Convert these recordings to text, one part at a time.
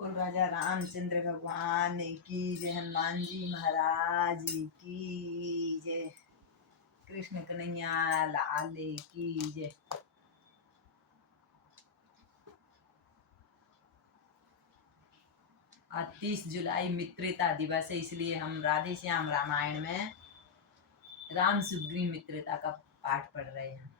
बोल राजा रामचंद्र भगवान की जय, हनुमान जी महाराज की जय, कृष्ण कन्हैया लाल की जय। आज 30 जुलाई मित्रता दिवस है, इसलिए हम राधे श्याम रामायण में राम सुग्रीव मित्रता का पाठ पढ़ रहे हैं।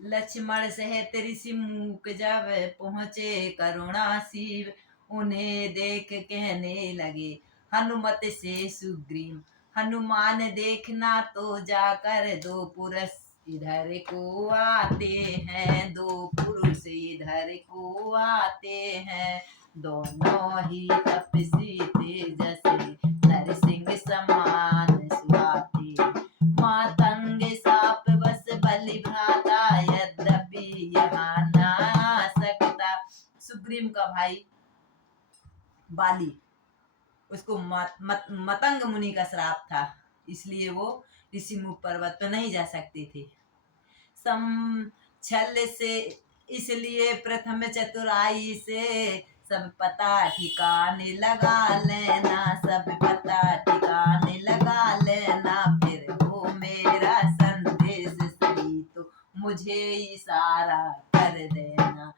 लक्ष्मण सहित ऋषि मूक जब पहुँचे करुणा शिव, उन्हें देख कहने लगे हनुमत से सुग्रीव। हनुमान देखना तो जाकर दो पुरुष इधर को आते हैं, दो पुरुष इधर को आते हैं। दोनों ही तपस्वी तेजस्वी, नरसिंह समान सुहाते। मातंग साप बस बलि भ्राता, यद्यपि यहाँ ना सकता। सुग्रीव का भाई बाली, उसको मतंग मुनि का श्राप था, इसलिए वो ऋषिमुख पर्वत पर नहीं जा सकते थे। छल से, इसलिए प्रथम चतुराई से सब पता ठिकाने लगा लेना, सब पता ठिकाने लगा लेना। फिर वो मेरा संदेश सही तो मुझे इशारा कर देना।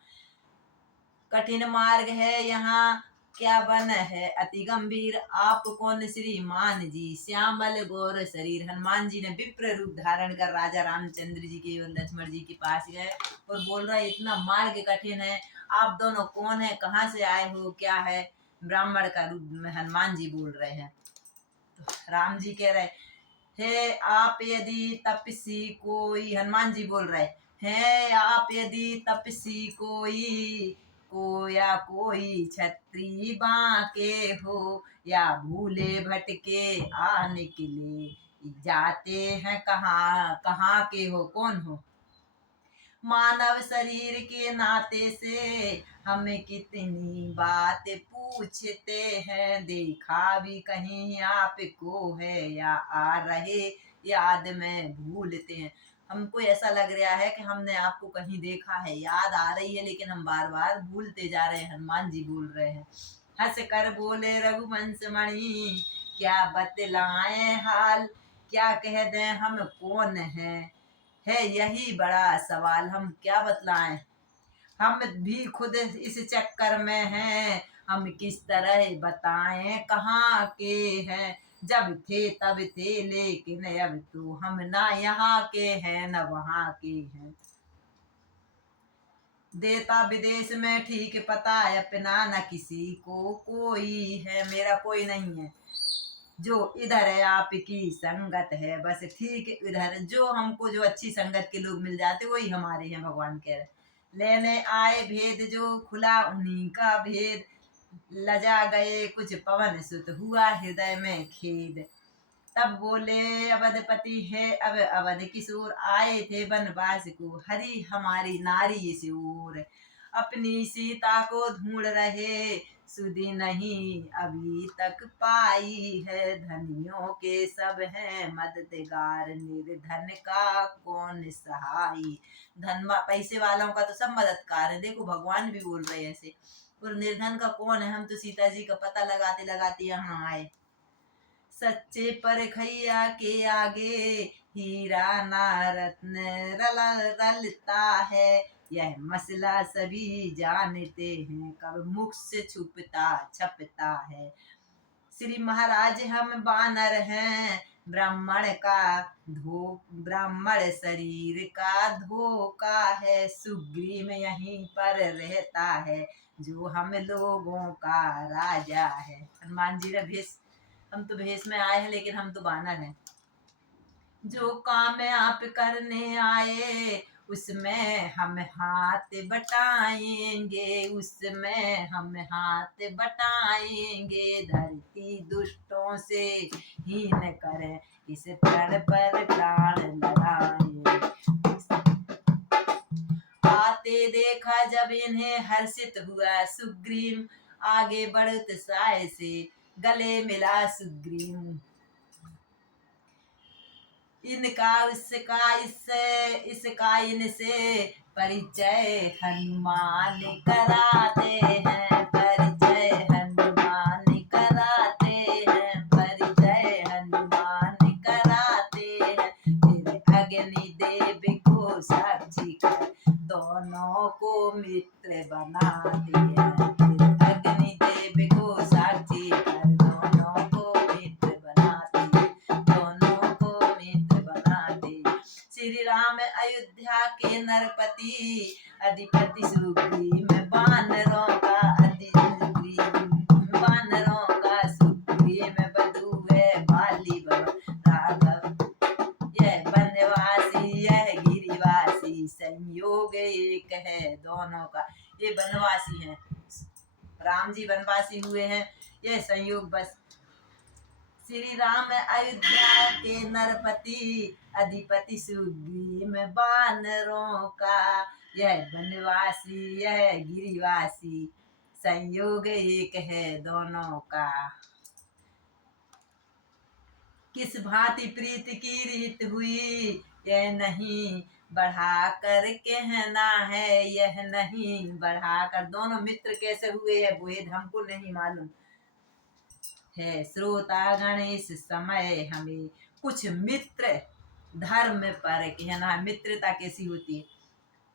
कठिन मार्ग है यहाँ क्या बन है अति गंभीर, आप कौन श्रीमान जी श्यामल गौर शरीर। हनुमान जी ने विप्र रूप धारण कर राजा रामचंद्र जी के और लक्ष्मण जी के पास गए और बोल रहे इतना मार्ग कठिन है, आप दोनों कौन है, कहाँ से आए हो, क्या है। ब्राह्मण का रूप में हनुमान जी बोल रहे हैं। तो राम जी कह रहे हे आप यदि तपसी कोई, हनुमान जी बोल रहे हैं आप यदि तपसी कोई, या कोई छत्री बांके हो, या भूले भटके आ निकले जाते हैं कहाँ, कहाँ के हो, कौन हो। मानव शरीर के नाते से हमें कितनी बात पूछते हैं, देखा भी कहीं आपको है या आ रहे याद में भूलते हैं। हमको ऐसा लग रहा है कि हमने आपको कहीं देखा है, याद आ रही है, लेकिन हम बार बार भूलते जा रहे हैं। हनुमान जी बोल रहे हैं। हंस कर बोले रघुवंश मणि, क्या बतलाएं हाल, क्या कह दें हम कौन है यही बड़ा सवाल, हम क्या बतलाएं। हम भी खुद इस चक्कर में हैं, हम किस तरह बताएं कहाँ के हैं। जब थे तब थे, लेकिन अब तो हम ना यहाँ के हैं न वहाँ के हैं। देता विदेश में ठीक पता, अपना न किसी को कोई है, मेरा कोई नहीं है। जो इधर है आपकी संगत है, बस ठीक इधर जो हमको जो अच्छी संगत के लोग मिल जाते वही हमारे हैं। भगवान कह रहे लेने आए भेद जो खुला उन्हीं का भेद, लजा गए कुछ पवन सुत हुआ हृदय में खेद। तब बोले अवधपति है अब अवध किशोर, आए थे बनवास को हरी हमारी नारी से ओर। अपनी सीता को ढूंढ रहे, सुधि नहीं अभी तक पाई है। धनियों के सब हैं मददगार, निर्धन का कौन सहाई। धन पैसे वालों का तो सब मददगार है, देखो भगवान भी बोल रहे हैं ऐसे। और निर्धन का कौन है, हम तो सीता जी का पता लगाते लगाते यहाँ आए। सच्चे परखैया के आगे हीरा ना रत्न रलता है, यह मसला सभी जानते हैं, कब मुख से छुपता छपता है। श्री महाराज हम बानर हैं, ब्राह्मण शरीर का धोखा है। सुग्रीव यहीं पर रहता है, जो हम लोगों का राजा है। हनुमान जी ने भेष, हम तो भेष में आए हैं लेकिन हम तो बानर हैं। जो काम आप करने आए उसमें हम हाथ बटाएंगे, उसमें हम हाथ बटाएंगे। धरती दुष्टों से हीन करें, इस प्रण पर प्राण लगाएंगे। आते देखा जब इन्हें हर्षित हुआ सुग्रीव, आगे बढ़त साय से गले मिला सुग्रीव। इनका इसका इनसे परिचय हनुमान कराते हैं, परिचय मित्र बनाते हैं, फिर अग्निदेव को साक्षी कर दोनों को मित्र बनाते, दोनों को मित्र बनाते। श्री राम अयोध्या के नरपति, अधिपति सुग्रीव वानरों का वानरों का सुग्रीव बधू है बाली राघव, यह वनवासी यह गिरिवासी, संयोग एक है दोनों का। ये वनवासी हैं, राम जी वनवासी हुए हैं, यह संयोग बस। श्री राम अयोध्या के नरपति, अधिपति सुग्रीव वानरों का, यह वनवासी यह गिरिवासी, संयोग एक है दोनों का। किस भांति प्रीत की रीत हुई, यह नहीं बढ़ा कर कहना है, यह नहीं बढ़ा कर। दोनों मित्र कैसे हुए है भेद हमको नहीं मालूम है। श्रोतागण इस समय हमें कुछ मित्र धर्म पर कहना है, मित्रता कैसी होती है।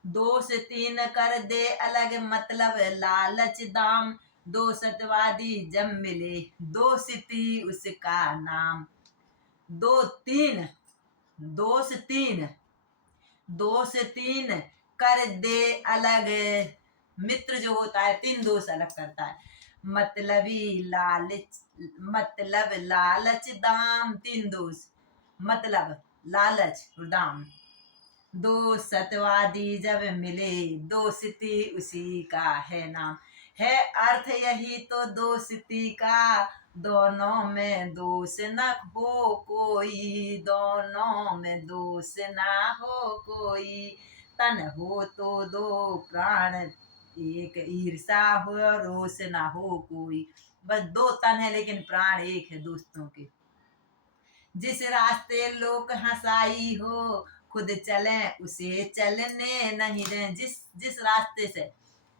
दो से तीन कर दे अलग मतलब लालच दाम, दो सतवादी जब मिले दो सिटी उसका नाम। दो से तीन कर दे अलग, मित्र जो होता है तीन दोष अलग करता है। मतलब लालच दाम, तीन दोष मतलब लालच और दाम। दो सतवादी जब मिले दो सिटी उसी का है नाम, है अर्थ यही तो दो सिटी का, दोनों में दोष न हो कोई, दोनों में दोष ना हो कोई। तन हो तो दो प्राण एक, ईर्षा हो रोष ना हो कोई। बस दो तन है लेकिन प्राण एक है दोस्तों के। जिस रास्ते लोग हंसाई हो, खुद चले उसे चलने नहीं दें। जिस रास्ते से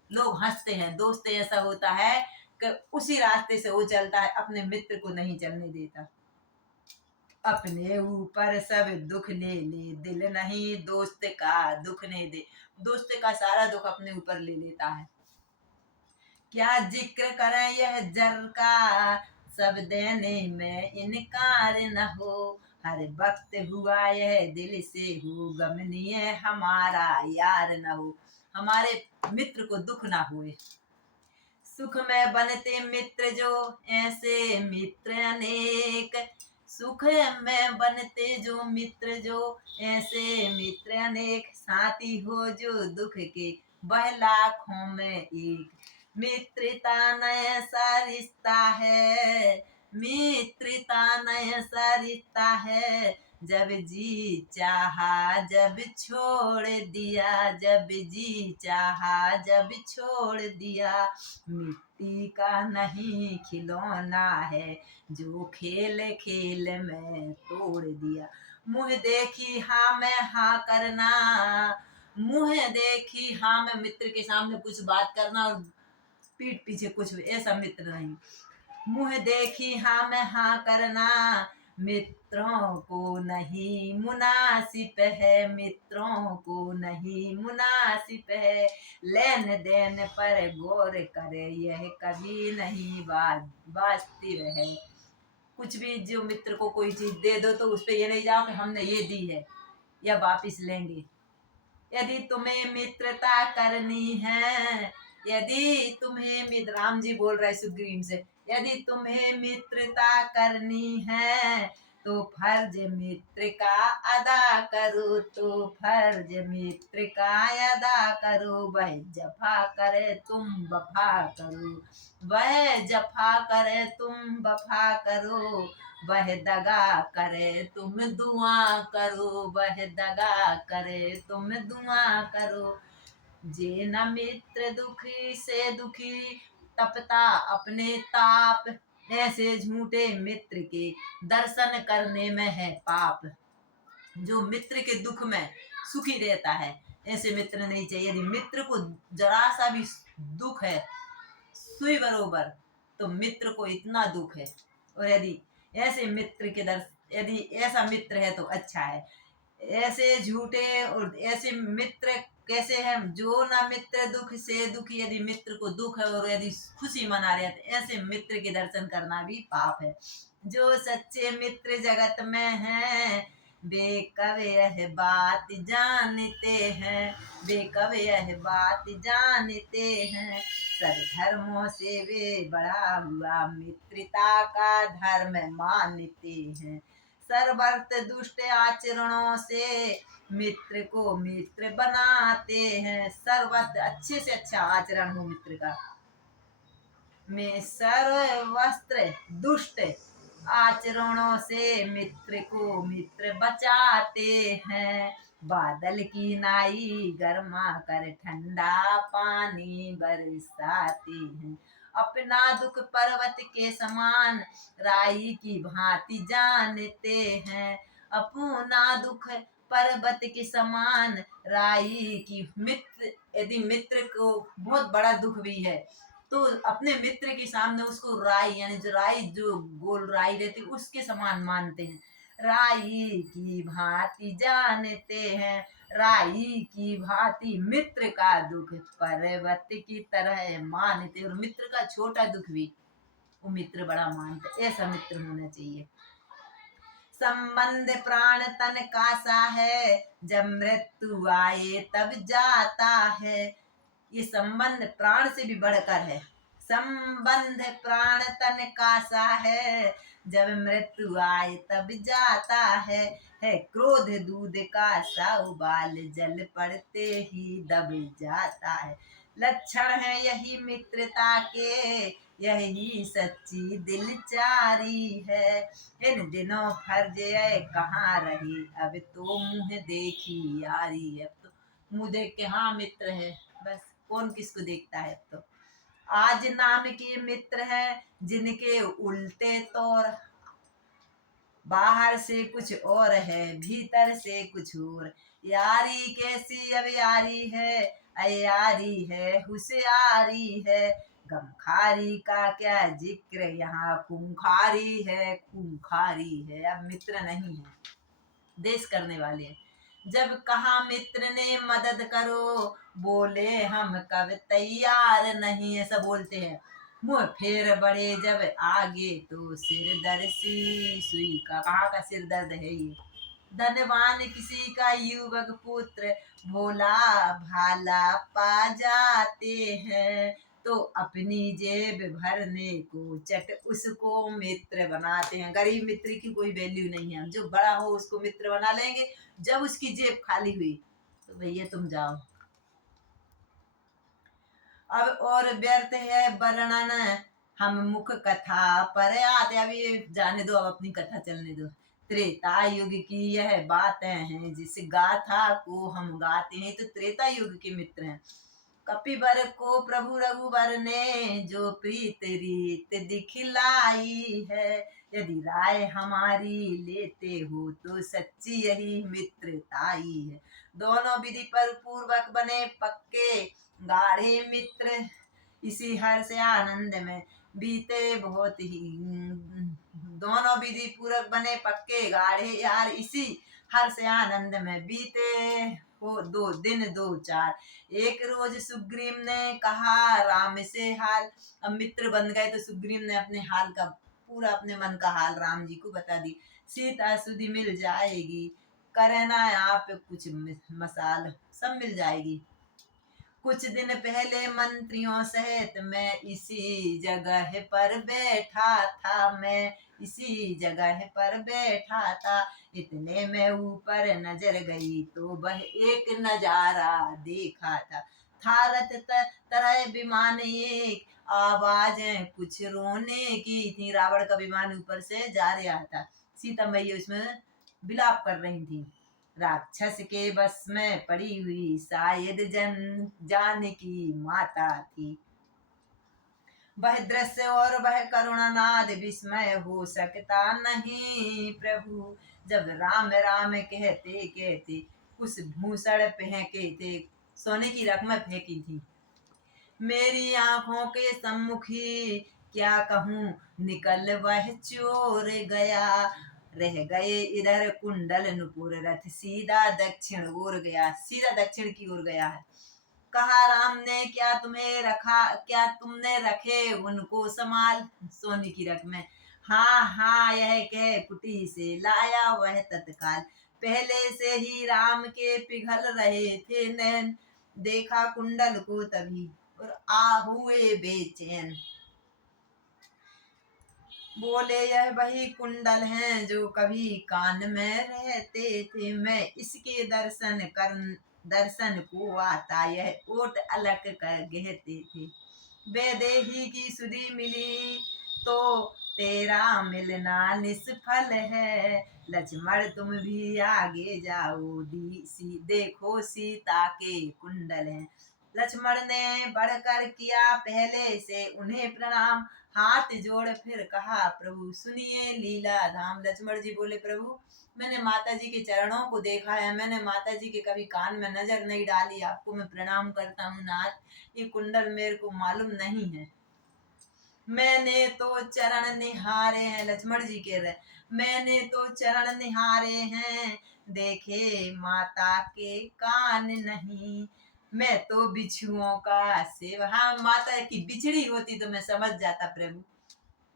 लोग हंसते हैं, दोस्त ऐसा होता है कि उसी रास्ते से वो चलता है, अपने मित्र को नहीं चलने देता। अपने ऊपर सब दुख ले ले, दिल नहीं दोस्त का दुख नहीं दे। दोस्त का सारा दुख अपने ऊपर ले लेता है। क्या जिक्र करें यह जर का, सब देने में इनकार न हो। हर वक्त हुआ यह दिल से हो, गमनीय हमारा यार न हो। हमारे मित्र को दुख ना हुए। सुख में बनते मित्र जो ऐसे मित्र अनेक, सुख में बनते जो मित्र जो ऐसे मित्र अनेक। साथी हो जो दुख के वह लाखों में एक। मित्रता नया सा रिश्ता है, मित्रता नया सा रिश्ता है। जब जी चाहा जब छोड़ दिया, जब जी चाहा जब छोड़ दिया। मिट्टी का नहीं खिलौना है, जो खेल खेल में तोड़ दिया। मुँह देखी हाँ में हाँ करना, मुँह देखी हाँ में मित्र के सामने कुछ बात करना और पीठ पीछे कुछ, ऐसा मित्र नहीं। मुँह देखी हाँ में हाँ करना, मित्रों को नहीं मुनासिब है, मित्रों को नहीं मुनासिब है। लेन देन पर गौर करे, यह कभी नहीं वास्तव है। कुछ भी जो मित्र को कोई चीज दे दो तो उस पे ये नहीं जाओ कि हमने ये दी है या वापिस लेंगे। यदि तुम्हें मित्रता करनी है, यदि तुम्हें, राम जी बोल रहे सुग्रीव से, यदि तुम्हें मित्रता करनी है तो फर्ज मित्र का अदा करो, तो फर्ज मित्र का अदा करो। वह जफा करे तुम वफा करो, वह जफा करे तुम वफा करो। वह दगा करे तुम दुआ करो, वह दगा करे तुम दुआ करो। जे न मित्र दुखी से दुखी, तपता अपने ताप। ऐसे झूठे मित्र के दर्शन करने में है पाप। जो मित्र के दुख में सुखी रहता है ऐसे मित्र नहीं चाहिए। यदि मित्र को जरा सा भी दुख है सुई बरोबर, तो मित्र को इतना दुख है। और यदि ऐसे मित्र के यदि ऐसा मित्र है तो अच्छा है। ऐसे झूठे और ऐसे मित्र कैसे है, जो ना मित्र दुख से दुखी, यदि मित्र को दुख है और यदि खुशी मना रहे हैं तो ऐसे मित्र के दर्शन करना भी पाप है। जो सच्चे मित्र जगत में हैं, वे कब यह बात जानते हैं, वे कब यह बात जानते हैं। सब धर्मों से वे बढ़ा हुआ मित्रता का धर्म मानते हैं। सर्वत्र दुष्ट आचरणों से मित्र को मित्र बनाते हैं। सर्वत्र अच्छे से अच्छा आचरण हो मित्र का। में सर्वस्त्र दुष्ट आचरणों से मित्र को मित्र बचाते हैं। बादल की नाई गरमा कर ठंडा पानी बरसाते हैं। अपना दुख पर्वत के समान राई की भांति जानते हैं। अपना दुख पर्वत के समान राई की, मित्र यदि मित्र को बहुत बड़ा दुख भी है तो अपने मित्र के सामने उसको राई, यानी जो राई, जो गोल राई रहती उसके समान मानते हैं। राई की भांति जानते हैं, राई की भांति मित्र का दुख पर्वत की तरह मानते, और मित्र का छोटा दुख भी वो मित्र बड़ा मानते। ऐसा मित्र होना चाहिए। संबंध प्राण तन का सा है, जब मृत्यु आए तब जाता है। ये संबंध प्राण से भी बढ़कर है। संबंध प्राण तन का सा है, जब मृत्यु आए तब जाता है। क्रोध दूध का सा उबाल, जल पड़ते ही दब जाता है। लक्षण है यही मित्रता के, यही सच्ची दिलचारी है। इन दिनों फर्ज कहाँ रही, अब तो मुँह देखी यारी है। अब तो मुँह देख के हाँ मित्र है, बस कौन किसको देखता है। अब तो आज नाम के मित्र हैं, जिनके उल्टे तौर, बाहर से कुछ और है, भीतर से कुछ और। यारी कैसी अब यारी है, अयारी है होशियारी है। गमखारी का क्या जिक्र, यहाँ खूंखारी है, खूंखारी है। अब मित्र नहीं है, देश करने वाले हैं। जब कहा मित्र ने मदद करो, बोले हम कब तैयार नहीं, ऐसा बोलते हैं। मुँह फेर बड़े जब आगे तो सिर दर्द सी सुई का, कहाँ का सिर दर्द है ये। धनवान किसी का युवक पुत्र, भोला भाला पा जाते हैं, तो अपनी जेब भरने को चट उसको मित्र बनाते हैं। गरीब मित्र की कोई वैल्यू नहीं है, जो बड़ा हो उसको मित्र बना लेंगे। जब उसकी जेब खाली हुई तो भैया तुम जाओ। अब और व्यर्थ है वर्णन, हम मुख कथा पर आते। अब ये जाने दो, अब अपनी कथा चलने दो। त्रेता युग की यह बातें हैं, जिस गाथा को हम गाते हैं। तो त्रेता युग के मित्र हैं। कपिवर को प्रभु रघुवर ने जो प्रीत रीत दिखलाई है। यदि राय हमारी लेते हो तो सच्ची यही मित्रताई है। दोनों विधि पर पूर्वक बने पक्के, गाढ़े मित्र इसी हर्ष आनंद में बीते बहुत ही। दोनों विधि पूर्वक बने पक्के गाढ़े यार, इसी हर्ष आनंद में बीते हो 2 दिन 2 4। एक रोज सुग्रीव ने कहा राम से हाल। अब मित्र बन गए तो सुग्रीव ने अपने हाल का, पूरा अपने मन का हाल राम जी को बता दी। सीता सुधि मिल जाएगी, करना आप कुछ मसाल, सब मिल जाएगी। कुछ दिन पहले मंत्रियों सहित मैं इसी जगह पर बैठा था, मैं इसी जगह पर बैठा था। इतने में ऊपर नजर गई तो वह एक नजारा देखा था रथ तरह विमान, एक आवाज कुछ रोने की थी। रावण का विमान ऊपर से जा रहा था, सीता मैया उसमें विलाप कर रही थी। राक्षस के बस में पड़ी हुई शायद जानकी माता थी। वह दृश्य और वह करुणानाद विस्मय हो सकता नहीं प्रभु। जब राम राम कहते कहते कुछ भूषण फेंके थे, सोने की रकम फेंकी थी मेरी आंखों के सम्मुखी। क्या कहूँ निकल वह चोर गया, रह गए इधर कुंडल नुपुर रथ सीधा दक्षिण ओर गया, सीधा दक्षिण की ओर गया है। कहा राम ने क्या तुमने रखे उनको संभाल, सोने की रख में। हाँ हाँ यह कह कुटी से लाया वह तत्काल, पहले से ही राम के पिघल रहे थे नैन, देखा कुंडल को तभी और आ हुए बेचैन। बोले यह वही कुंडल हैं जो कभी कान में रहते थे, मैं इसके दर्शन को आता यह ओट अलग कर गहते थे। वैदेही की सुधि मिली तो तेरा मिलना निष्फल है, लक्ष्मण तुम भी आगे जाओ देखो सीता के कुंडल हैं। लक्ष्मण ने बढ़कर किया पहले से उन्हें प्रणाम, हाथ जोड़ फिर कहा प्रभु सुनिए लीला धाम। लक्ष्मण जी बोले प्रभु मैंने माता जी के चरणों को देखा है, मैंने माता जी के कभी कान में नजर नहीं डाली, आपको मैं प्रणाम करता हूँ नाथ, ये कुंडल मेरे को मालूम नहीं है। मैंने तो चरण निहारे हैं, लक्ष्मण जी कह रहे मैंने तो चरण निहारे हैं, देखे माता के कान नहीं, मैं तो बिच्छुओं का सेवा। हाँ माता की बिछड़ी होती तो मैं समझ जाता प्रभु,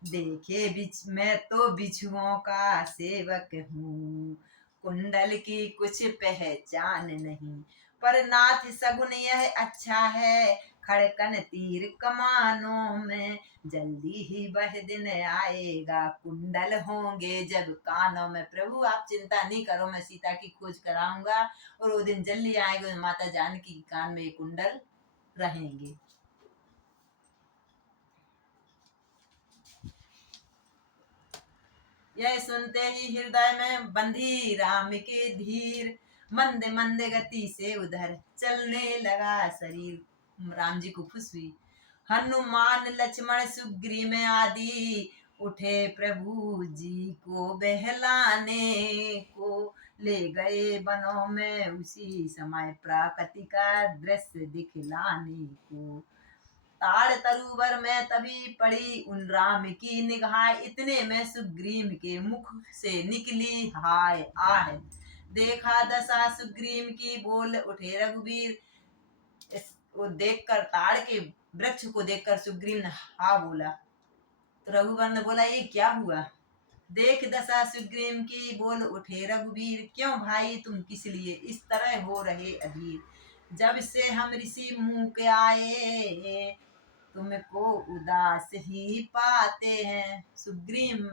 देखे मैं तो बिच्छुओं का सेवक हूँ, कुंडल की कुछ पहचान नहीं, पर नाथ सगुन यह अच्छा है, खड़कन तीर कमानों में, जल्दी ही वह दिन आएगा कुंडल होंगे जब कानों में। प्रभु आप चिंता नहीं करो, मैं सीता की खोज कराऊंगा और वो दिन जल्दी आएगा, माता जानकी के कान में ये कुंडल रहेंगे। यह सुनते ही हृदय में बंधी राम के धीर, मंद मंद गति से उधर चलने लगा शरीर। राम जी को खुश हुई। हनुमान लक्ष्मण सुग्रीव में आदि उठे प्रभु जी को बहलाने को, ले गए वनों में उसी समय प्राकृतिक का दृश्य दिखलाने को। ताड़ तरुवर में तभी पड़ी उन राम की निगाह, इतने में सुग्रीव के मुख से निकली हाय आह, देखा दशा सुग्रीव की बोल उठे रघुवीर। वो देखकर ताड़ के वृक्ष को देखकर सुग्रीव ने हा बोला, तो रघुवर ने बोला ये क्या हुआ। देख दशा सुग्रीव की बोल उठे रघुवीर, क्यों भाई तुम किस लिए इस तरह हो रहे अधीर, जब से हम ऋषि मुँह के आए तुमको उदास ही पाते हैं। सुग्रीव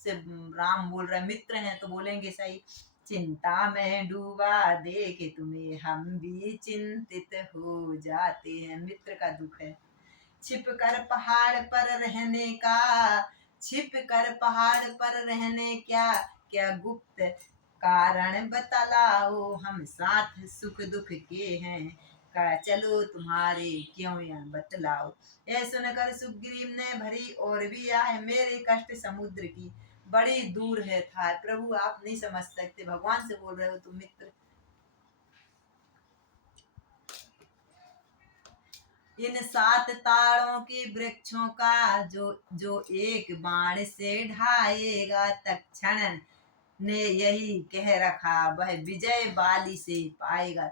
से राम बोल रहे मित्र हैं तो बोलेंगे सही, चिंता में डूबा देख तुम्हें हम भी चिंतित हो जाते हैं, मित्र का दुख है। छिप कर पहाड़ पर रहने का, छिप कर पहाड़ पर रहने क्या क्या गुप्त कारण बतलाओ, हम साथ सुख दुख के हैं, का चलो तुम्हारे क्यों यह बतलाओ। यह सुनकर सुग्रीव ने भरी और भी आए, मेरे कष्ट समुद्र की बड़ी दूर है था, प्रभु आप नहीं समझ सकते, भगवान से बोल रहे हो तुम मित्र। इन 7 तारों के वृक्षों का जो जो एक बाण से ढाएगा, तक्षण ने यही कह रखा वह विजय बाली से पाएगा।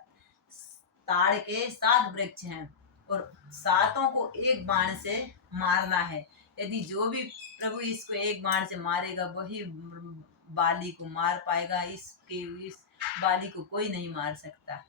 ताड़ के 7 वृक्ष हैं और 7 को एक बाण से मारना है, यदि जो भी प्रभु इसको एक बाण से मारेगा वही बाली को मार पाएगा, इस बाली को कोई नहीं मार सकता।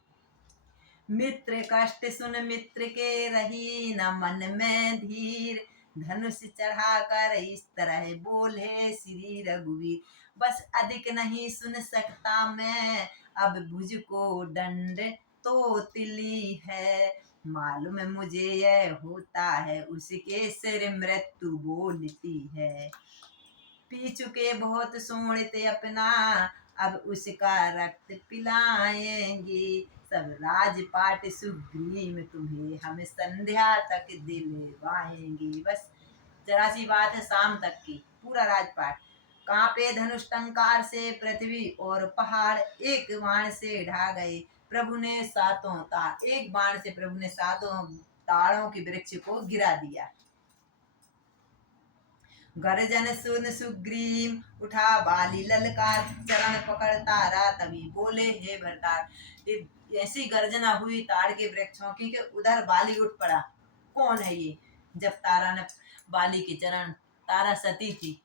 मित्र कष्ट सुन मित्र के रही न मन में धीर, धनुष चढ़ा कर इस तरह बोले श्री रघुवीर, बस अधिक नहीं सुन सकता मैं, अब भुज को दंड तो तिली है, मालूम मुझे यह होता है उसके सिर मृत्यु बोलती है, पी चुके बहुत सोचते अपना, अब उसका रक्त पिलाएंगे, सब राजपाट सुग्रीव तुम्हें हम संध्या तक दिलवाएंगे। बस जरा सी बात है शाम तक की, पूरा राजपाट कांपे धनुष टंकार से पृथ्वी और पहाड़, एक बाण से ढा गए प्रभु ने 7 ताड़, एक बाण से प्रभु ने 7 ताड़ों के वृक्ष को गिरा दिया। गर्जन सुन सुग्रीव उठा बाली ललकार, चरण पकड़ तारा तभी बोले हे भरतार। ऐसी गर्जना हुई ताड़ के वृक्षों की कि उधर बाली उठ पड़ा। कौन है ये? जब तारा ने बाली के चरण, तारा सती थी,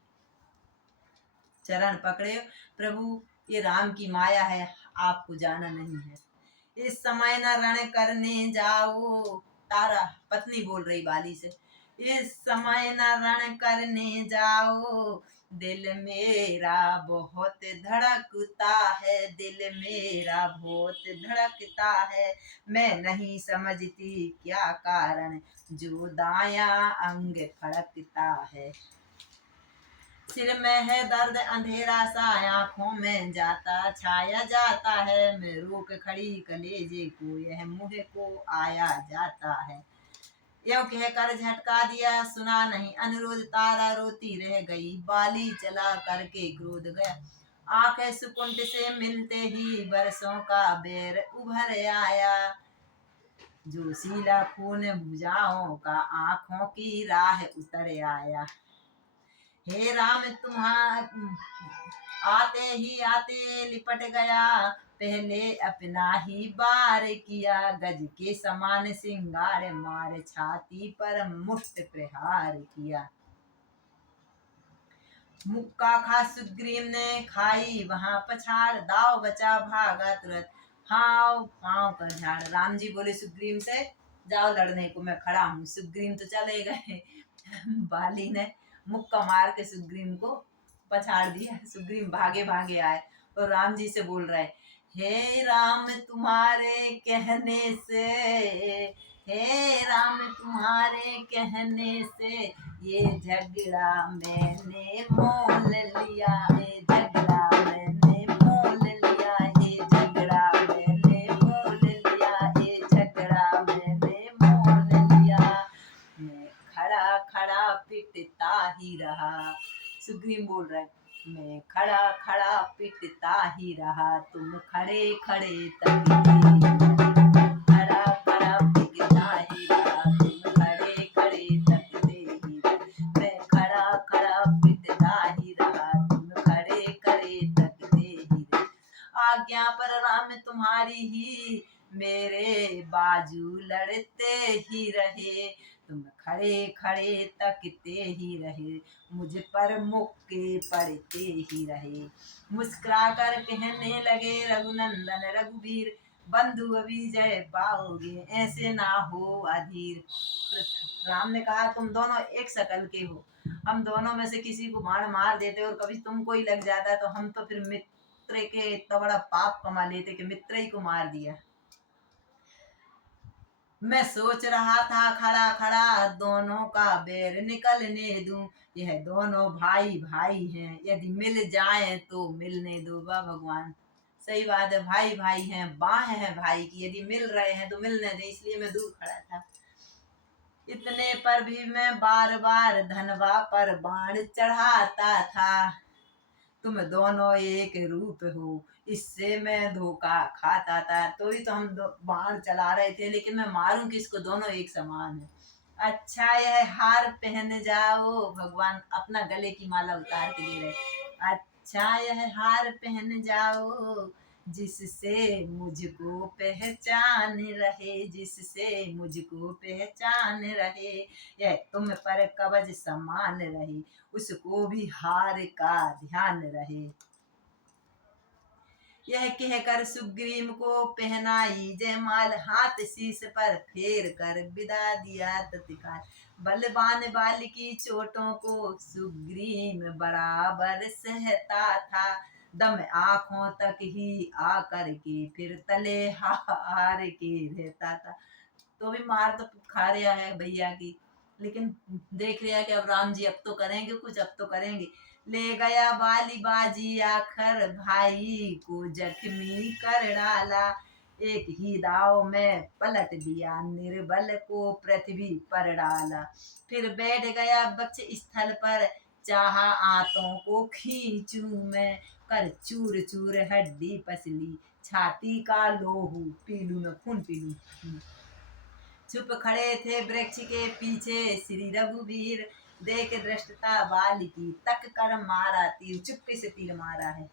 चरण पकड़े, प्रभु ये राम की माया है, आपको जाना नहीं है। इस समय न रण करने जाओ, तारा पत्नी बोल रही बाली से, इस समय न रण करने जाओ, दिल मेरा बहुत धड़कता है, दिल मेरा बहुत धड़कता है, मैं नहीं समझती क्या कारण, जो दाया अंग फड़कता है। सिर में है दर्द अंधेरा सा, आंखों में जाता छाया जाता है, मैं रोक खड़ी कलेजे को, यह मुँह को आया जाता है। यो कहकर झटका दिया, सुना नहीं अनुरोध, तारा रोती रह गई, बाली चला करके क्रोध गया। आंखें सुकुंठ से मिलते ही बरसों का बेर उभर आया, जो सीला खून भुजाओं का आंखों की राह उतर आया। हे राम आते ही आते लिपट गया, पहले अपना ही बार किया, गज के समान सिंगार मार, छाती पर मुष्ट प्रहार किया। मुक्का खा सुग्रीव ने खाई वहां पछाड़, दाव बचा भागा तुरंत, हाव पांव कर झाड़। राम जी बोले सुग्रीव से, जाओ लड़ने को, मैं खड़ा हूँ। सुग्रीव तो चले गए। बाली ने मुक्का मार के सुग्रीव को पछाड़ दिया। सुग्रीव भागे भागे आए और राम जी से बोल रहे, हे राम तुम्हारे कहने से, हे राम तुम्हारे कहने से, ये झगड़ा मैंने मोल लिया, ये झगड़ा मैंने मोल लिया, ये झगड़ा मैंने मोल लिया, ये झगड़ा मैंने मोल लिया। मैं खड़ा खड़ा पिटता ही रहा। सुग्रीव बोल रहे, मैं खड़ा खड़ा पिटता ही रहा, तुम खड़े खड़े तकते, खड़ा खड़ा पिटता ही रहा, तुम खड़े खड़े तकते ही, मैं खड़ा खड़ा पिटता ही रहा, तुम खड़े खड़े तकते ही। आज्ञा पर राम तुम्हारी ही, मेरे बाजू लड़ते ही रहे, तुम खड़े खड़े तकते ही रहे, मुझ पर मुक्के पड़ते ही रहे। मुस्कुरा कर कहने लगे रघुनंदन रघुवीर, बंधु विजय पाओगे ऐसे ना हो अधीर। राम ने कहा, तुम दोनों एक शकल के हो, हम दोनों में से किसी को बाण मार देते और कभी तुमको ही लग जाता तो हम तो फिर मित्र के इतना बड़ा पाप कमा लेते कि मित्र ही को मार दिया। मैं सोच रहा था खड़ा खड़ा, दोनों का बैर निकलने दूं, यह दोनों भाई भाई हैं, यदि मिल जाए तो मिलने दो। वाह भगवान, सही बात है, भाई भाई हैं, बाह है भाई की, यदि मिल रहे हैं तो मिलने दे, इसलिए मैं दूर खड़ा था। इतने पर भी मैं बार बार धनवा पर बाण चढ़ाता था, तुम दोनों एक रूप हो, इससे मैं धोखा खाता था। तो ही तो हम बाण चला रहे थे, लेकिन मैं मारूं किसको, दोनों एक समान है। अच्छा यह हार पहन जाओ, भगवान अपना गले की माला उतार के दे रहे। अच्छा यह हार पहन जाओ, जिससे मुझको पहचान रहे, जिससे मुझको पहचान रहे, यह तुम पर कवच समान रहे, उसको भी हार का ध्यान रहे। यह कहकर सुग्रीव को पहनाई जयमाल, हाथ शीश पर फेर कर विदा दिया तत्काल। बलवान बाल की चोटों को सुग्रीव बराबर सहता था, दम आंखों तक ही आकर के फिर तले हार के रहता था। तो भी मार तो खा रहा है भैया की, लेकिन देख रहा है कि अब राम जी अब तो करेंगे कुछ, अब तो करेंगे। ले गया बाली बाजी आखर, भाई को जख्मी कर डाला, एक ही दाव में पलट दिया, निर्बल को पृथ्वी पर डाला। फिर बैठ गया वक्ष स्थल पर, चाहा आंतों को खींचूं मैं, कर चूर चूर हड्डी पसली, छाती का लोहू पीलू में खून पीलू। चुप खड़े थे वृक्ष के पीछे श्री रघुवीर, देख दृष्टता बाली की, तक कर मारा तीर, चुपके से तीर मारा है।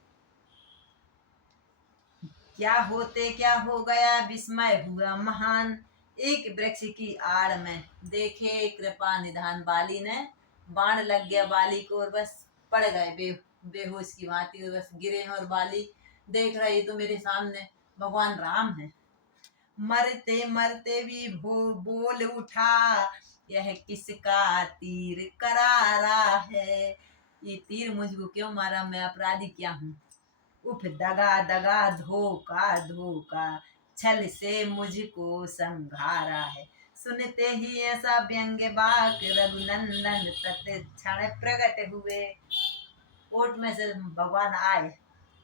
क्या होते क्या हो गया, विस्मय हुआ महान, एक वृक्ष की आड़ में देखे कृपा निधान। बाली ने बाण लग गया बाली को और बस पड़ गए बेहोश की भांति, और बस गिरे हैं। और बाली देख रहा, ये तो मेरे सामने भगवान राम है। मरते मरते भी बोल उठा, यह किसका तीर करारा है। ये तीर मुझको क्यों मारा, मैं अपराधी क्या हूँ। उफ दगा दगा धोखा धोखा, छल से मुझको संघारा है। सुनते ही ऐसा व्यंग्य वाक, रघुनंदन तत्क्षण प्रकट हुए। ओट में से भगवान आए,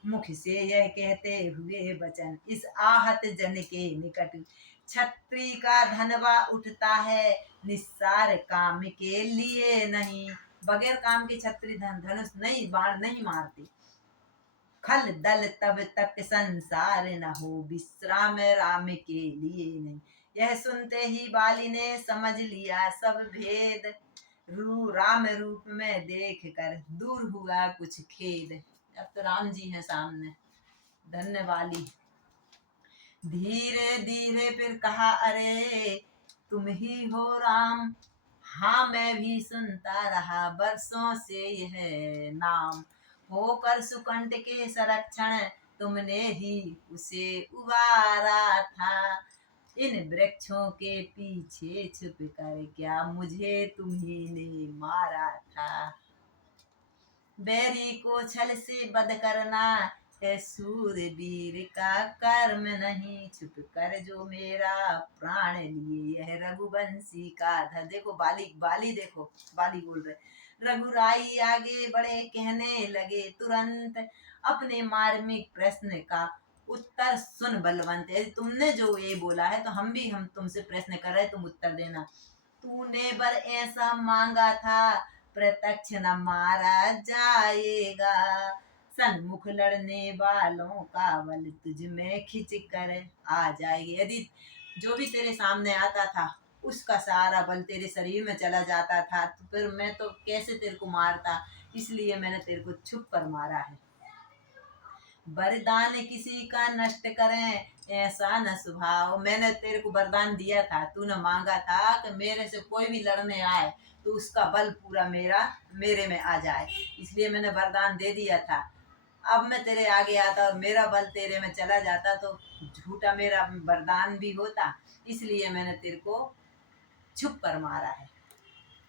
मुख से यह कहते हुए वचन, इस आहत जन के निकट छत्री का धनवा उठता है, निस्सार काम के लिए नहीं। बगैर काम के छत्री धनुष नहीं, बाण नहीं मारते। खल दल तब तक संसार न हो, विश्राम राम के लिए नहीं। यह सुनते ही बाली ने समझ लिया सब भेद, राम रूप में देख कर दूर हुआ कुछ खेद। अब तो राम जी हैं सामने, धन्य बाली। धीरे धीरे फिर कहा, अरे तुम ही हो राम। हाँ मैं भी सुनता रहा बरसों से यह नाम, होकर सुकंठ के संरक्षण तुमने ही उसे उबारा था। इन वृक्षों के पीछे छुप कर क्या मुझे तुम्ही ने मारा था। बैरी को छल से बध करना है सूरवीर का कर्म नहीं, छुप कर जो मेरा प्राण लिए यह रघुवंशी का था। देखो बाली देखो, बाली बोल रहे, रघुराई आगे बढ़े कहने लगे तुरंत, अपने मार्मिक प्रश्न का उत्तर सुन बलवंत। यदि तुमने जो ये बोला है तो हम तुमसे प्रश्न कर रहे, तुम उत्तर देना। तूने बर ऐसा मांगा था, प्रत्यक्ष न मारा जाएगा, सन्मुख लड़ने वालों का बल तुझ में खिंच कर आ जाएगी। यदि जो भी तेरे सामने आता था उसका सारा बल तेरे शरीर में चला जाता था, तो फिर मैं तो कैसे तेरे को मारता, इसलिए मैंने तेरे को छुप कर मारा है। वरदान किसी का नष्ट करें ऐसा न स्वभाव, मैंने तेरे को वरदान दिया था, तूने मांगा था कि मेरे से कोई भी लड़ने आए तो उसका बल पूरा मेरे में आ जाए, इसलिए मैंने वरदान दे दिया था। अब मैं तेरे आगे आता और मेरा बल तेरे में चला जाता तो झूठा मेरा वरदान भी होता, इसलिए मैंने तेरे को छुप कर मारा है।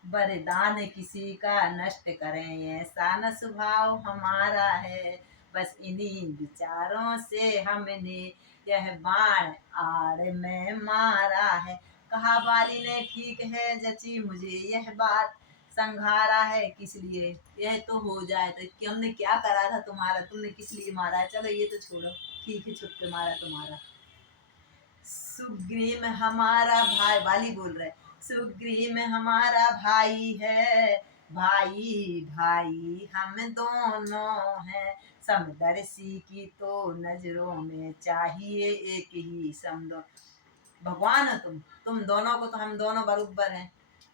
वरदान किसी का नष्ट करें ऐसा न स्वभाव हमारा है, बस इन्हीं विचारों से हमने यह बाण आड़ में मारा है। कहा बाली ने, ठीक है जची मुझे यह बात, संघारा है किस लिए, यह तो हो जाए तो कि हमने क्या करा था तुम्हारा, तुमने किस लिए मारा है, चलो ये तो छोड़ो, ठीक है छुप के मारा तुम्हारा। सुग्रीव हमारा भाई, बाली बोल रहे, सुग्रीव हमारा भाई है, भाई भाई हम दोनों हैं, समदर्शी की तो नजरों में चाहिए एक ही समदो। भगवान हो तुम दोनों को तो हम दोनों बराबर हैं,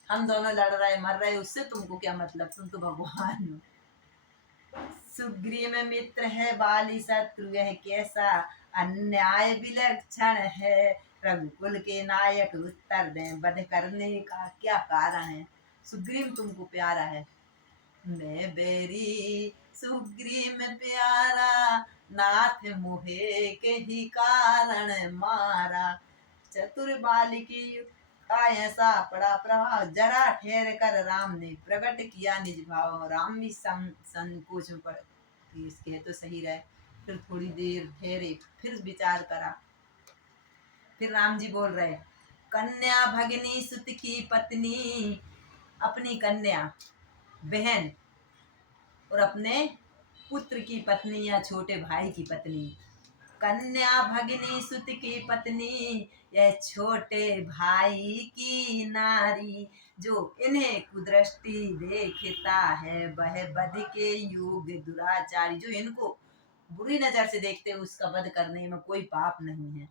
हम दोनों लड़ रहे मर रहे, उससे तुमको क्या मतलब, तुम तो भगवान हो। सुग्रीव मित्र है बाली शत्रु, यह कैसा अन्याय विलक्षण है, रघुकुल के नायक उत्तर दें, वध करने का क्या कारण है। सुग्रीव तुमको प्यारा है, मैं बैरी सुग्रीव में प्यारा, नाथ मोहे के ही कारण मारा। चतुर बालिकी का ऐसा पड़ा प्रभाव, जरा ठहर कर राम ने प्रकट किया निज भाव। राम भी संकोच में पड़, इसके तो सही रहे, फिर थोड़ी देर ठहरे, फिर विचार करा। फिर राम जी बोल रहे, कन्या भगिनी सुत की पत्नी, अपनी कन्या बहन और अपने पुत्र की पत्नी या छोटे भाई की पत्नी, कन्या भगिनी सुत की पत्नी, यह छोटे भाई की नारी, जो इन्हें कुदृष्टि देखता है वह वध के योग्य दुराचारी, जो इनको बुरी नजर से देखते उसका वध करने में कोई पाप नहीं है।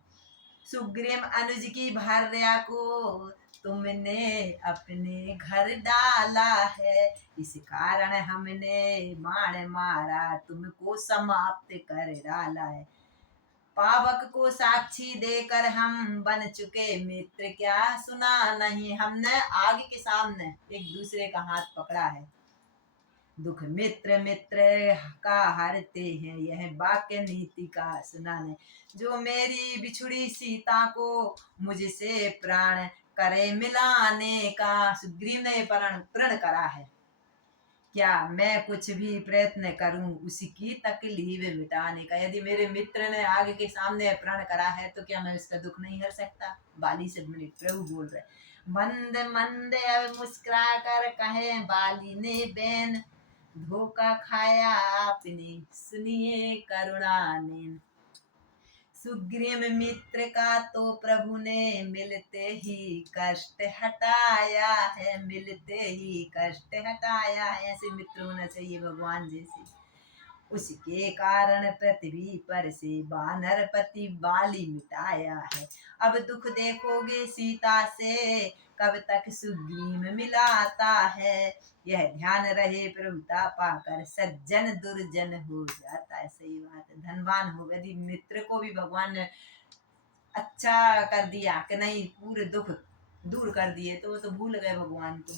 सुग्रीव अनुज की भार्या को तुमने अपने घर डाला है, इस कारण हमने बाण मारा तुमको समाप्त कर डाला है। पावक को साक्षी देकर हम बन चुके मित्र, क्या सुना नहीं हमने आग के सामने एक दूसरे का हाथ पकड़ा है। दुख मित्र मित्र का हारते हैं, यह वाक्य नीति का सुना नहीं। जो मेरी बिछुड़ी सीता को मुझसे प्राण करे मिलाने का, सुग्रीव ने प्रण प्रण करा है। क्या मैं कुछ भी प्रयत्न करूं उसकी तकलीफ मिटाने का। यदि मेरे मित्र ने आगे के सामने प्रण करा है तो क्या मैं उसका दुख नहीं हर सकता। बाली से मेरे प्रभु बोल रहे। मंद मंद अब मुस्कुरा कर कहे बाली ने बैन, धोखा खाया आपने सुनिए करुणा ने। सुग्रीव मित्र का तो प्रभु ने मिलते ही कष्ट हटाया है, मिलते ही कष्ट हटाया है। ऐसे मित्र होना चाहिए भगवान जैसे। उसके कारण पृथ्वी पर से वानरपति बाली मिटाया है। अब दुख देखोगे सीता से कब तक सुग्रीव मिलाता है, यह ध्यान रहे प्रभुता पाकर सज्जन दुर्जन हो जाता है। सही बात है, धनवान हो। यदि मित्र को भी भगवान ने अच्छा कर दिया कि नहीं, पूरे दुख दूर कर दिए, तो वो तो भूल गए भगवान को।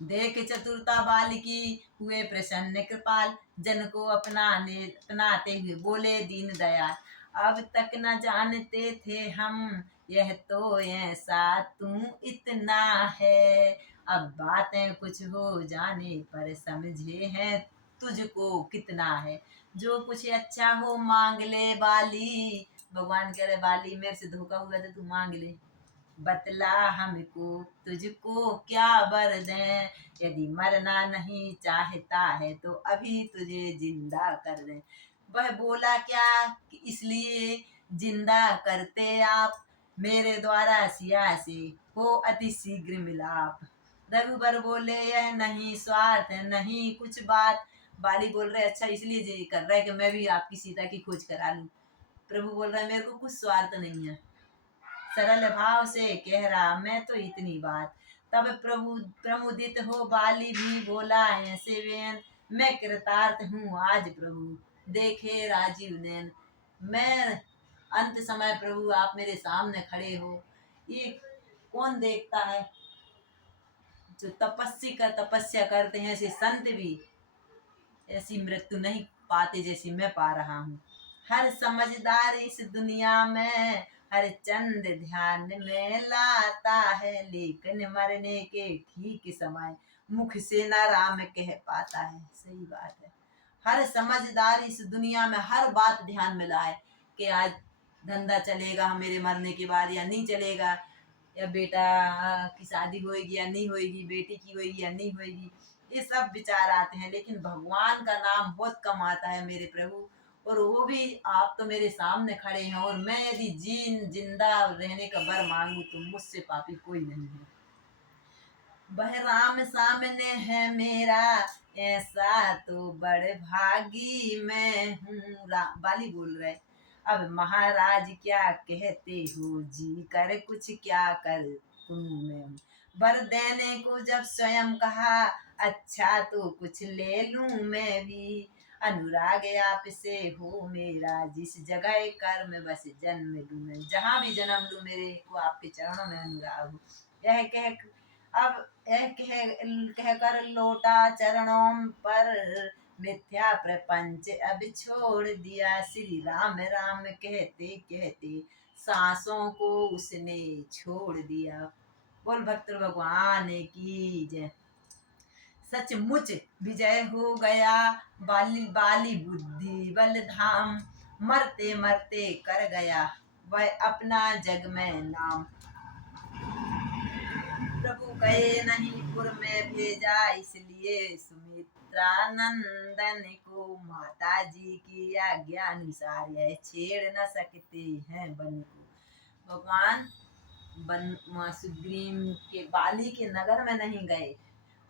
देख चतुरता बाल की हुए प्रसन्न कृपाल, जन को अपनाते हुए बोले दीन दयाल। अब तक न जानते थे हम यह तो ऐसा तू इतना है, अब बातें कुछ हो जाने पर समझे हैं तुझको कितना है। जो कुछ अच्छा हो मांग ले बाली, भगवान कह रहे बाली मेरे से धोखा हुआ तो तू मांग ले। बतला हमको तुझको क्या वर दें, यदि मरना नहीं चाहता है तो अभी तुझे जिंदा कर दें। वह बोला क्या कि इसलिए जिंदा करते आप, मेरे द्वारा सिया से हो अति शीघ्र मिलाप। रघुबर बोले यह नहीं स्वार्थ नहीं कुछ बात। बाली बोल रहे अच्छा इसलिए जी कर रहे कि मैं भी आपकी सीता की खोज करा लूं। प्रभु बोल रहे मेरे को कुछ स्वार्थ नहीं है, सरल भाव से कह रहा मैं तो इतनी बात। तब प्रभु प्रमुदित हो बाली भी बोला ऐसे वेन, मैं कृतार्थ हूँ आज प्रभु देखे राजीव नैन। मैं अंत समय प्रभु आप मेरे सामने खड़े हो, ये कौन देखता है। जो तपस्वी का तपस्या करते हैं ऐसे संत भी ऐसी मृत्यु नहीं पाते जैसी मैं पा रहा हूँ। हर समझदार इस दुनिया में हर चंद ध्यान में लाता है, लेकिन मरने के ठीक समय मुख से न राम कह पाता है। सही बात है, हर समझदार इस दुनिया में हर बात ध्यान में लाए कि आज धंधा चलेगा मेरे मरने के बाद या नहीं चलेगा, या बेटा की शादी होएगी या नहीं होएगी, बेटी की होएगी या नहीं होएगी, ये सब विचार आते हैं। लेकिन भगवान का नाम बहुत कम आता है मेरे प्रभु, और वो भी आप तो मेरे सामने खड़े हैं, और मैं यदि जिंदा रहने का वर मांगू तो मुझसे पापी कोई नहीं है। वह राम सामने है मेरा ऐसा तो बड़े भागी मैं हूँ। बाली बोल रहे अब महाराज क्या कहते हो जी कर कुछ क्या कर मैं हूँ। वर देने को जब स्वयं कहा अच्छा तो कुछ ले लूं मैं भी, अनुराग आपसे हो मेरा जिस जगह कर्म बस जन्म लूं मैं, जहाँ भी जन्म लूं मेरे को आपके चरणों में अनुराग हो। यह कह अब कहकर लौटा चरणों पर, मिथ्या प्रपंच अब छोड़ दिया। श्री राम राम कहते कहते सांसों को उसने छोड़ दिया। बोल भक्त भगवान की जय। सचमुच विजय हो गया बाली बाली बुद्धि बल धाम, मरते मरते कर गया वह अपना जग में नाम। प्रभु कहे नहीं पुर में भेजा इसलिए सुमित्रा नंदन को, माता जी की आज्ञा अनुसार यह छेड़ न सकते हैं बन को। भगवान सुग्रीव के बाली के नगर में नहीं गए,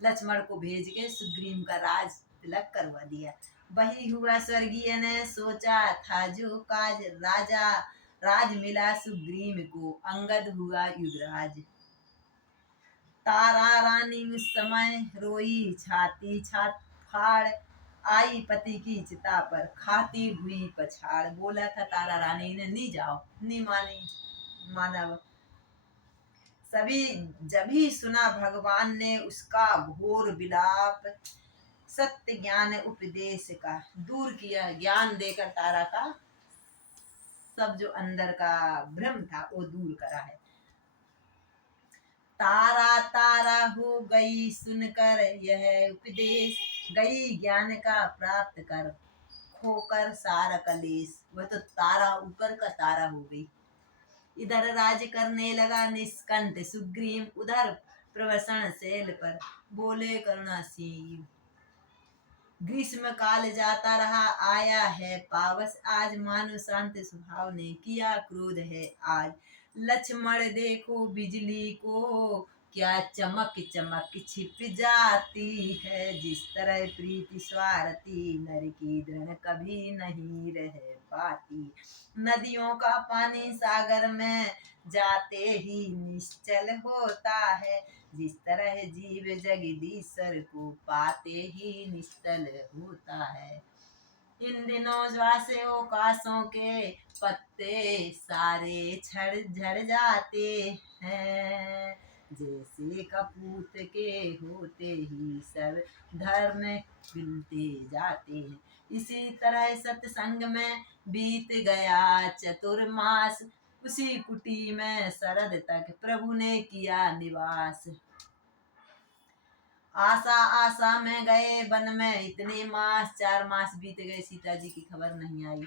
लक्ष्मण को भेज के सुग्रीव का राज तिलक करवा दिया। वही हुआ स्वर्गीय ने सोचा था जो काज, राजा राज मिला सुग्रीव को, अंगद हुआ युवराज। तारा रानी उस समय रोई छाती छात फाड़, आई पति की चिता पर खाती हुई पछाड़। बोला था तारा रानी ने नहीं जाओ, नहीं मानी, मानव सभी। जब ही सुना भगवान ने उसका घोर विलाप, सत्य ज्ञान उपदेश का दूर किया, ज्ञान देकर तारा का सब जो अंदर का भ्रम था वो दूर करा है। तारा तारा हो गई सुनकर यह उपदेश, गई ज्ञान का प्राप्त कर खोकर सारा कलेश। वह तो तारा ऊपर का तारा हो गई। इधर राज करने लगा निष्कंठ सुग्रीव, उधर प्रवसन शैल पर बोले करुणासीन। ग्रीष्म काल जाता रहा आया है पावस, आज मानो शांत स्वभाव ने किया क्रोध है आज। लक्ष्मण देखो बिजली को क्या चमक चमक छिप जाती है, जिस तरह प्रीति स्वार्थी नर की दृढ़ कभी नहीं रह पाती। नदियों का पानी सागर में जाते ही निश्चल होता है, जिस तरह जीव जगदीश्वर को पाते ही निश्चल होता है। इन दिनों ज्वासे ओकाशों के पत्ते सारे छड़ झड़ जाते हैं, जैसे कपूत के होते ही सब धर्म खिलते जाते हैं। इसी तरह सत्संग में बीत गया चतुर्मास, उसी कुटी में शरद तक प्रभु ने किया निवास। आशा आशा में गए वन में इतने मास, 4 मास बीत गए, सीता जी की खबर नहीं आई।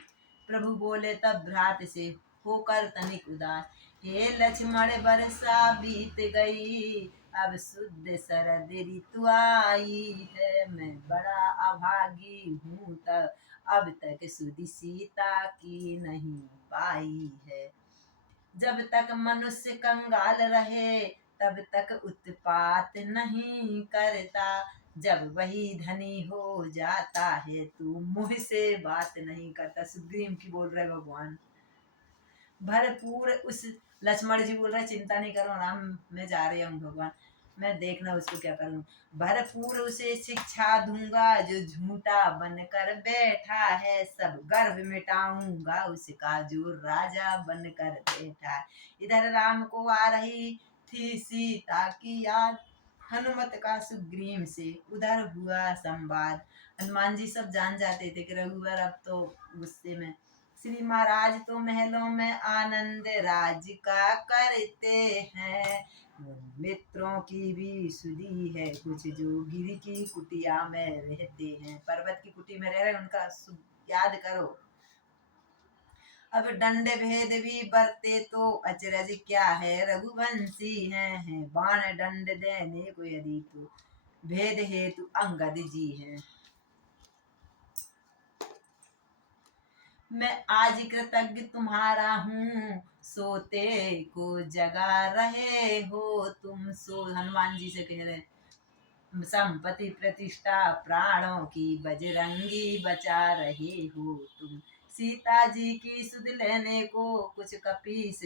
प्रभु बोले तब भ्रात से होकर तनिक उदास, हे लक्ष्मण बरसा बीत गई, अब शुद्ध शरद ऋतु आई है। मैं बड़ा अभागी हूँ तब अब तक सुधि सीता की नहीं पाई है। जब तक मनुष्य कंगाल रहे तब तक उत्पात नहीं करता, जब वही धनी हो जाता है तो मुँह से बात नहीं करता। सुग्रीव की बोल रहे भगवान। भरपूर उस लक्ष्मण जी बोल रहे चिंता नहीं करो राम, मैं जा रही हूँ भगवान, मैं देखना उसको क्या करूँ। भरपूर उसे शिक्षा दूंगा जो झूठा बनकर बैठा है, सब गर्व मिटाऊंगा उसका जो राजा बनकर बैठा है। इधर राम को आ रही थी सीता की याद, हनुमत का सुग्रीव से उधर हुआ संवाद। हनुमान जी सब जान जाते थे कि रघुवर अब तो गुस्से में। श्री महाराज तो महलों में आनंद राज का करते हैं, मित्रों की भी सुधी है कुछ जो गिरी की कुटिया में रहते हैं। पर्वत की कुटी में रह रहे उनका याद करो। अब दंड भेद भी बरते तो अचरज क्या है, रघुवंशी हैं बाण दंड देने को यदि तो भेद हेतु अंगद जी हैं। मैं आज कृतज्ञ तुम्हारा हूँ, सोते को जगा रहे हो तुम। सो हनुमान जी से कह रहे संपत्ति प्रतिष्ठा प्राणों की बजरंगी बचा रहे हो तुम। सीता जी की सुध लेने को कुछ कपीस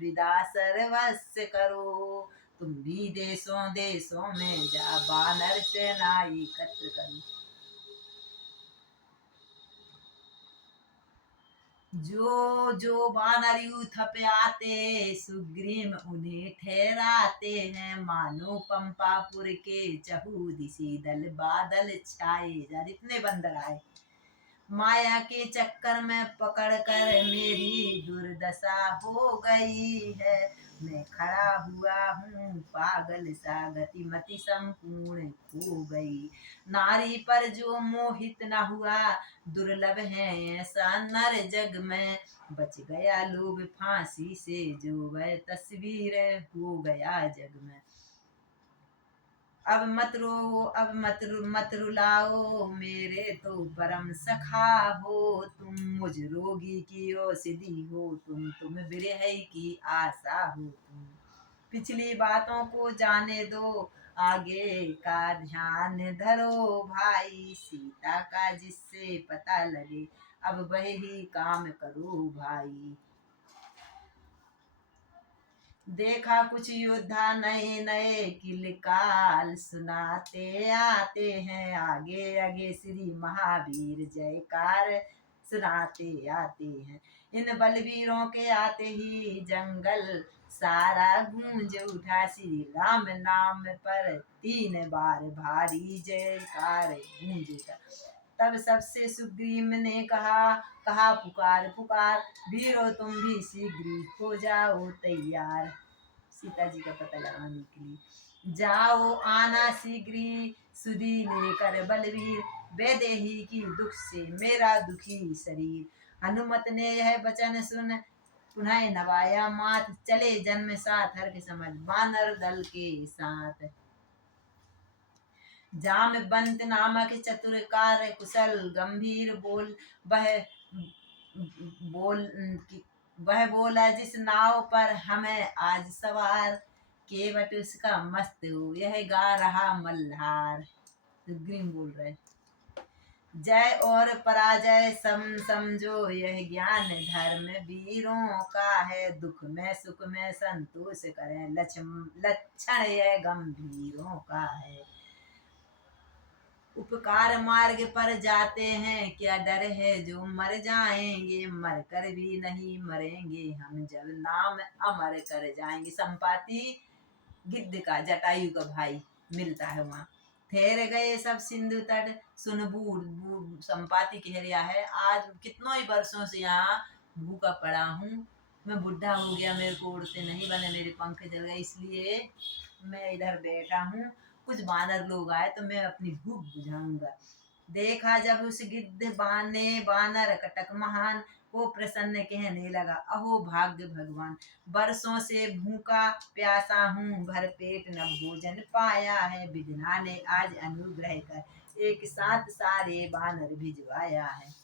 विदा सर्वस्व करो, तुम भी देशों देशों में जा बानर सेना एकत्र करो। जो जो बानर यूथ पे आते सुग्रीव उन्हें ठहराते हैं, मानो पंपापुर के चहु दिशी दल बादल छाए जा। इतने बंदर आए, माया के चक्कर में पकड़ कर मेरी दुर्दशा हो गई है। मैं खड़ा हुआ हूँ पागल सा, गति मति संपूर्ण खो गई। नारी पर जो मोहित न हुआ, दुर्लभ है ऐसा नर जग में। बच गया लोग फांसी से जो वह तस्वीर हो गया जग में। अब मत रो अब मत रुलाओ, मेरे तो परम सखा हो तुम। मुझ रोगी की औषधि हो तुम विरह की आशा हो तुम। पिछली बातों को जाने दो, आगे का ध्यान धरो भाई, सीता का जिससे पता लगे, अब वह ही काम करो भाई। देखा कुछ योद्धा नए नए किलकाल सुनाते आते हैं, आगे आगे श्री महावीर जयकार सुनाते आते हैं। इन बलवीरों के आते ही जंगल सारा गूंज उठा, श्री राम नाम पर 3 बार भारी जयकार गूंज उठा। तब सबसे सुग्रीव ने कहा पुकार पुकार, वीरों तुम भी शीघ्र हो जाओ तैयार, सीता जी का पता लगाने के लिए। जाओ आना शीघ्र सुधी लेकर बलवीर, वैदेही की दुख से मेरा दुखी शरीर। हनुमत ने यह वचन सुन पुनः नवाया मात, चले जन्म साथ हर्ष समझ बानर दल के साथ। जामवंत नामक चतुर कार्य कुशल गंभीर बोल वह बोला, जिस नाव पर हमें आज सवार, केवट उसका मस्त हो यह गा रहा मल्हार। सुग्रीव बोल रहे, जय और पराजय समझो यह ज्ञान धर्म वीरों का है, दुख में सुख में संतोष करें लक्षण यह गंभीरों का है। उपकार मार्ग पर जाते हैं क्या डर है, जो मर जाएंगे मर कर भी नहीं मरेंगे हम, जब नाम अमर कर जाएंगे। संपाति गिद्ध का जटायु का भाई मिलता है वहाँ। ठहर गए सब सिंधु तट सुन बूढ़ संपाति कह रहा है, आज कितनों ही वर्षों से यहाँ भूखा पड़ा हूँ, मैं बुढ़ा हो गया, मेरे को उड़ते नहीं बने, मेरे पंख जल गए, इसलिए मैं इधर बैठा हूँ, कुछ बानर लोग आए तो मैं अपनी भूख बुझाऊंगा। देखा जब उस गिद्ध बानर कटक महान, वो प्रसन्न कहने लगा, अहो भाग्य भगवान, बरसों से भूखा प्यासा हूँ, भर पेट न भोजन पाया है, विधना ने आज अनुग्रह कर एक साथ सारे बानर भिजवाया है।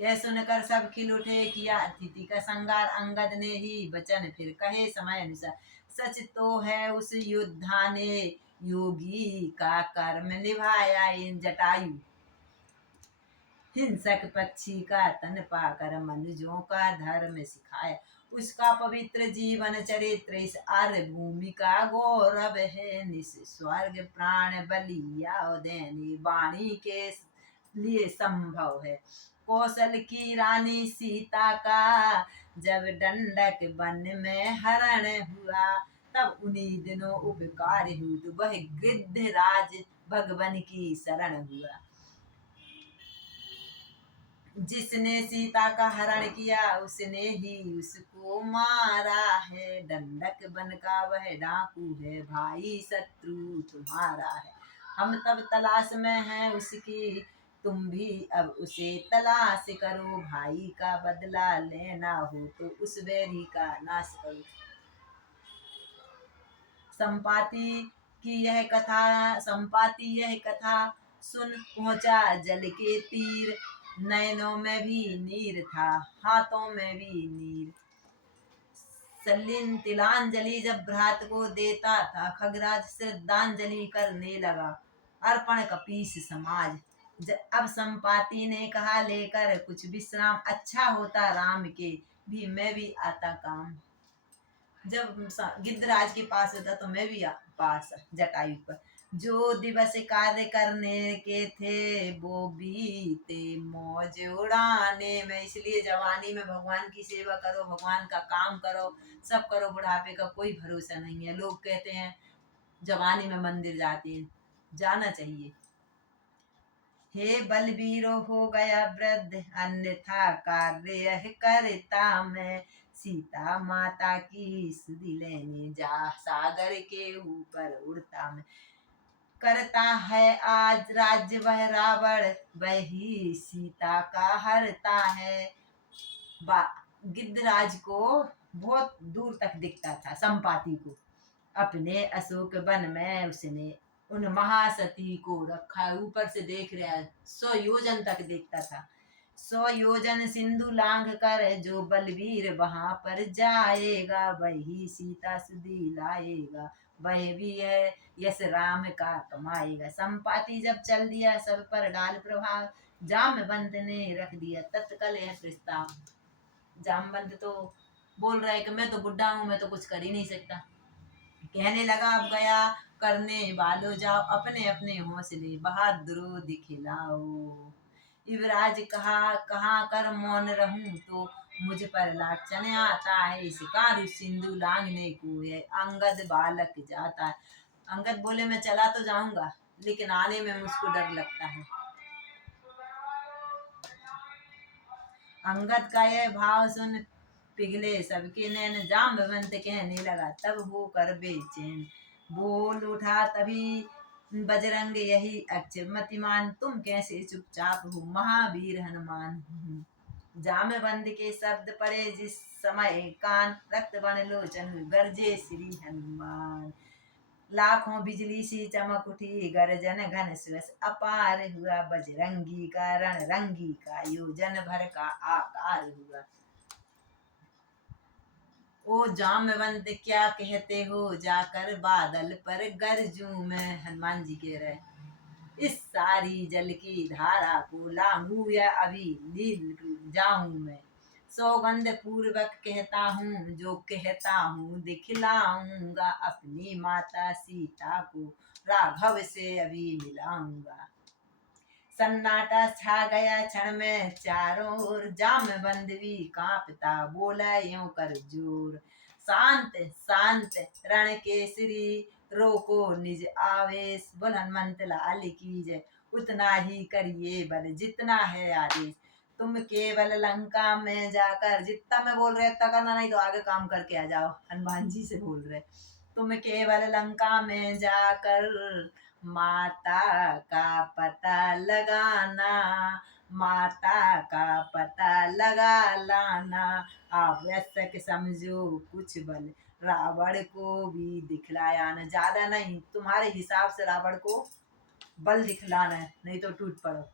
यह सुनकर सब खिल उठे, किया अतिथि का संगार, अंगद ने ही वचन फिर कहे समय अनुसार, सच तो है उस योद्धा ने योगी का कर्म निभाया, इन जटायु हिंसक पक्षी का तन पाकर मनुजों का धर्म सिखाया, उसका पवित्र जीवन चरित्र इस आर्य भूमि का गौरव है, निस स्वर्ग प्राण बलिया देने वाणी के लिए संभव है। कौशल की रानी सीता का जब डंडक वन में हरण हुआ, तब उन्हीं दिनों उपकार हुई, तो वह गिद्ध राज भगवान की शरण हुआ। जिसने सीता का हरण किया उसने ही उसको मारा है, डंडक बन का वह डाकू है, भाई शत्रु तुम्हारा है। हम तब तलाश में हैं उसकी, तुम भी अब उसे तलाश करो, भाई का बदला लेना हो तो उस बैरी का नाश करो। संपाति यह कथा सुन पहुंचा जल के तीर, नैनों में भी नीर था हाथों में भी नीर। सलिन तिलांजलि जब भ्रात को देता था, खगराज श्रद्धांजलि करने लगा, अर्पण कपीस समाज। अब संपाति ने कहा, लेकर कुछ विश्राम अच्छा होता राम के भी मैं भी आता काम। जब गिद्धराज के पास होता तो मैं भी पास जटायु पर, जो दिवस कार्य करने के थे वो बीते मौज उड़ाने में, इसलिए जवानी में भगवान की सेवा करो, भगवान का काम करो, सब करो, बुढ़ापे का कोई भरोसा नहीं है। लोग कहते हैं जवानी में मंदिर जाते हैं, जाना चाहिए। हे बलवीरो हो गया वृद्ध अन्यथा कार्य करता मैं, सीता माता की सुधि लेने जा सागर के ऊपर उड़ता मैं। करता है आज राज्य वह रावण, वही सीता का हरता है। गिद्धराज को बहुत दूर तक दिखता था संपाति को, अपने अशोक वन में उसने उन महासती को रखा, ऊपर से देख रहा 100 योजन तक देखता था। 100 योजन सिंधु लांघ कर जो बलवीर वहां पर जाएगा, वही सीता सुधी लाएगा, वह भी है यश राम का कमाएगा। संपाति जब चल दिया सब पर डाल प्रभाव, जामवंत ने रख दिया तत्काल यह प्रस्ताव। जामवंत तो बोल रहा है कि मैं तो बुढ़ा हूँ, मैं तो कुछ कर ही नहीं सकता। कहने लगा अब गया करने वालो जाओ, अपने अपने हौसले बहादुरों दिखलाओ। युवराज कहा कहाँ कर मौन रहूं, तो मुझ पर लाछन आता है, शिकार सिंधु लांघने को है अंगद बालक जाता है। अंगद बोले मैं चला तो जाऊंगा, लेकिन आने में मुझको डर लगता है। अंगद का यह भाव सुन पिघले सबके नैन, जाम्बवंत कहने लगा तब वो कर बेचैन। बोल उठा तभी बजरंग यही अक्षर मतिमान, तुम कैसे चुपचाप हो महावीर हनुमान। जामवंत के शब्द पड़े जिस समय कान, रक्त बन लोचन गरजे श्री हनुमान। लाखों बिजली सी चमक उठी गर्जन घन श्वस, अपार हुआ बजरंगी का रण रंगी का योजन भर का आकार हुआ। ओ जामवंत क्या कहते हो, जाकर बादल पर गरजूं मैं। हनुमान जी कह रहे इस सारी जल की धारा को लांघू या अभी लील जाऊं मैं। सौगंध पूर्वक कहता हूँ जो कहता हूँ दिखलाऊंगा, अपनी माता सीता को राघव से अभी मिलाऊंगा। सन्नाटा छा गया क्षण में चारों ओर, जामवंत भी कांपता बोला यूं कर जोर। शांत शांत रण केसरी रोको निज आवेश, बोल हनुमंत लाल की जय। उतना ही करिए बल जितना है आदेश, तुम केवल लंका में जाकर, जितना मैं बोल रहे इतना करना, नहीं तो आगे काम करके आ जाओ। हनुमान जी से बोल रहे तुम केवल लंका में जाकर माता का पता लगाना, माता का पता लगा लाना। आवश्यक समझो कुछ बल, रावण को भी दिखलाया न, ज्यादा नहीं तुम्हारे हिसाब से रावण को बल दिखलाना है, नहीं तो टूट पड़ो।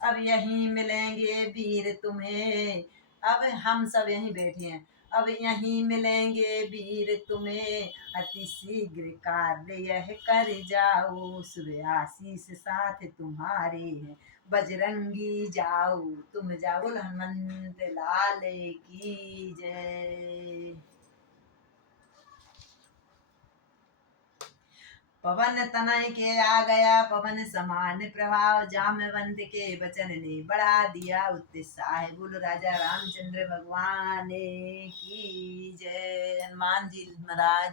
अब यहीं मिलेंगे वीर तुम्हें, अब हम सब यहीं बैठे हैं, अब यहीं मिलेंगे वीर तुम्हें, अति शीघ्र कार्य यह कर जाओ, सुबह आशीष साथ तुम्हारे हैं, बजरंगी जाओ तुम जाओ। हनुमंत लाल की जय। पवन तनय के आ गया पवन समान प्रभाव, जामवंत के वचन ने बढ़ा दिया उत्साह। बोलो राजा रामचंद्र भगवान की जय। हनुमान जी महाराज